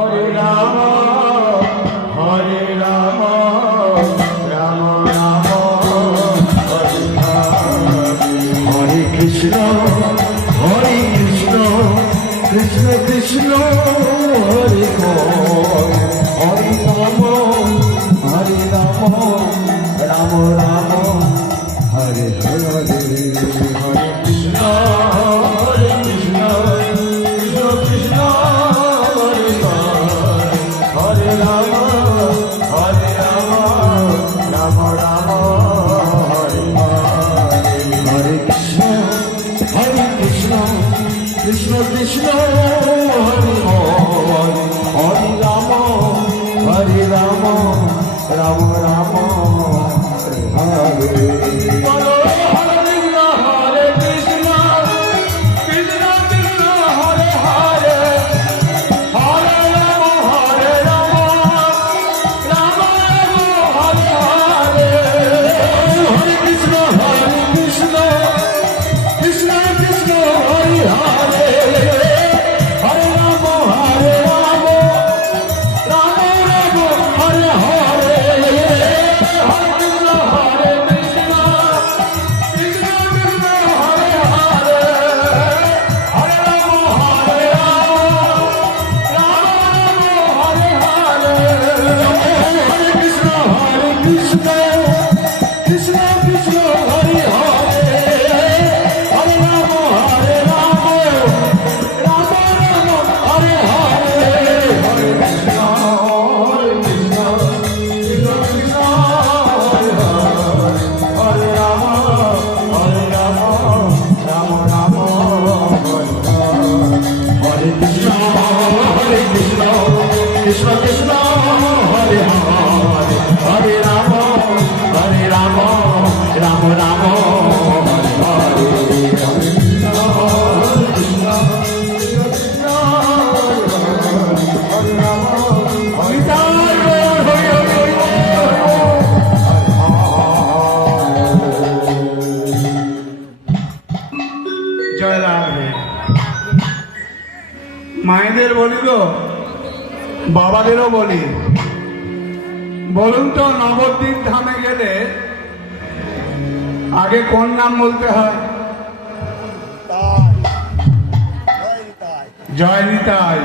হরে রাম হরে রাম রাম রাম হরে হরে হরে কৃষ্ণ কৃষ্ণ কৃষ্ণ হরে হরে রাম রাম রাম হরে হরে হরে কৃষ্ণ কৃষ্ণ কৃষ্ণ হরে হরে রাম রাম রাম হরে হরে কৃষ্ণ কৃষ্ণ কৃষ্ণ হরে হরে রাম রাম রাম হরে Krishna Krishna Hare Hare Hare Rama Rama Rama Hare Hare Hare Krishna Krishna Hare Jai Ram মায়েদের বলি গো বাবাদেরও বলি বলুন তো নবদ্বীপ ধামে গেলে আগে কোন নাম বলতে হয় জয় নিতাই